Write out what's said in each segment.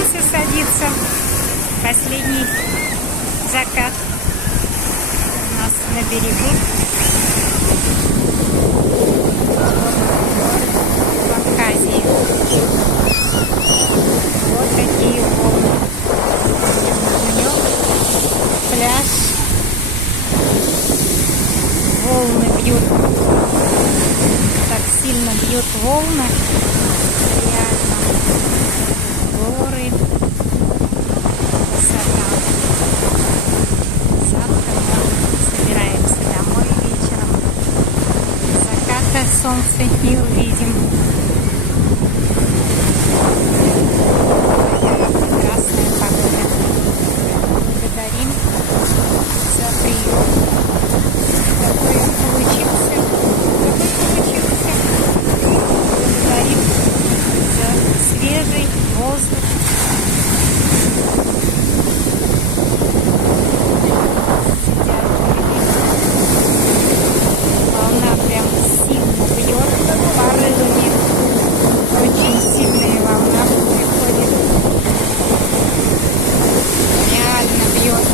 солнце садится. Последний закат у нас на берегу. В Абхазии. Вот такие волны. Днем пляж. Волны бьют. Так сильно бьют волны. Реально. Горы. Красота. Завтра мы собираемся домой вечером. Заката солнца не увидим. Прекрасная погода. Благодарим за прием. Какой он получился. Благодарим за свежий воздух. Волна прям сильно бьет порывами. Очень сильная волна приходит. Реально бьет.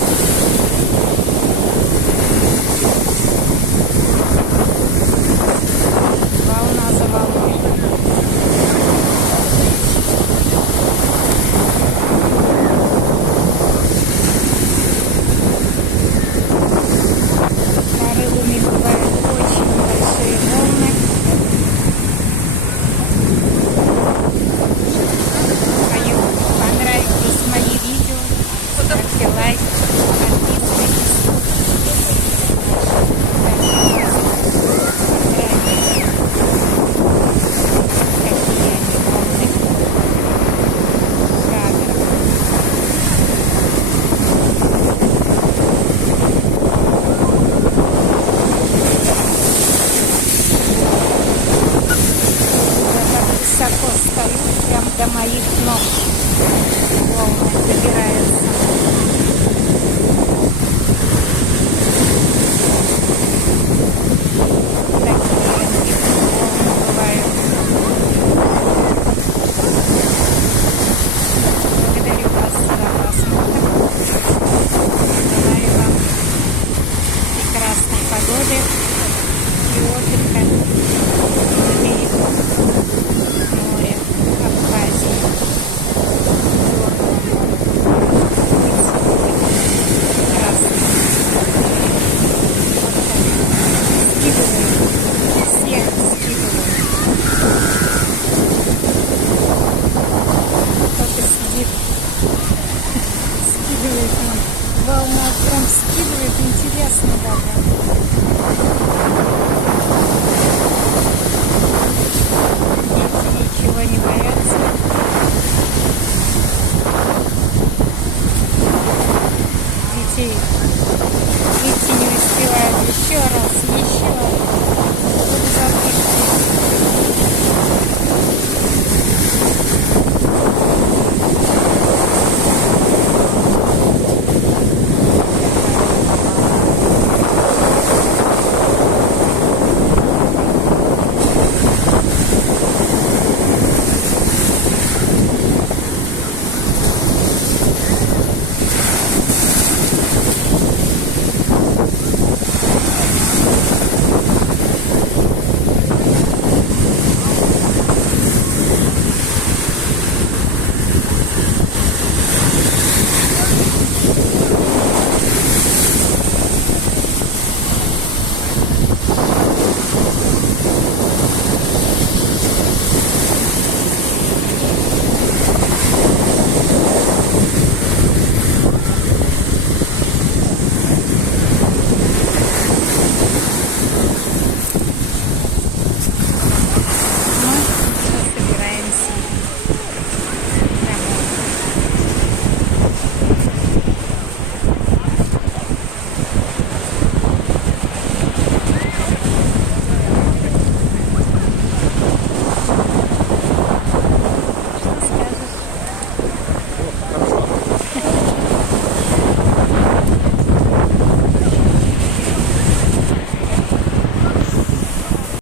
Волна за волной. Порывами бывают очень большие волны. Кому понравились мои видео, ставьте лайк, подписывайтесь. Какие они волны. Кадр. Высоко стою, прям до моих ног волны добираются. Такие волны бывают. Благодарю вас за просмотр. Желаю вам прекрасной погоды и отдыха на берегу моря Абхазии. Прекрасно. Скидываю. Всех скидываю. Кто-то сидит, скидывает нам. Волна прям скидывает, интересно даже.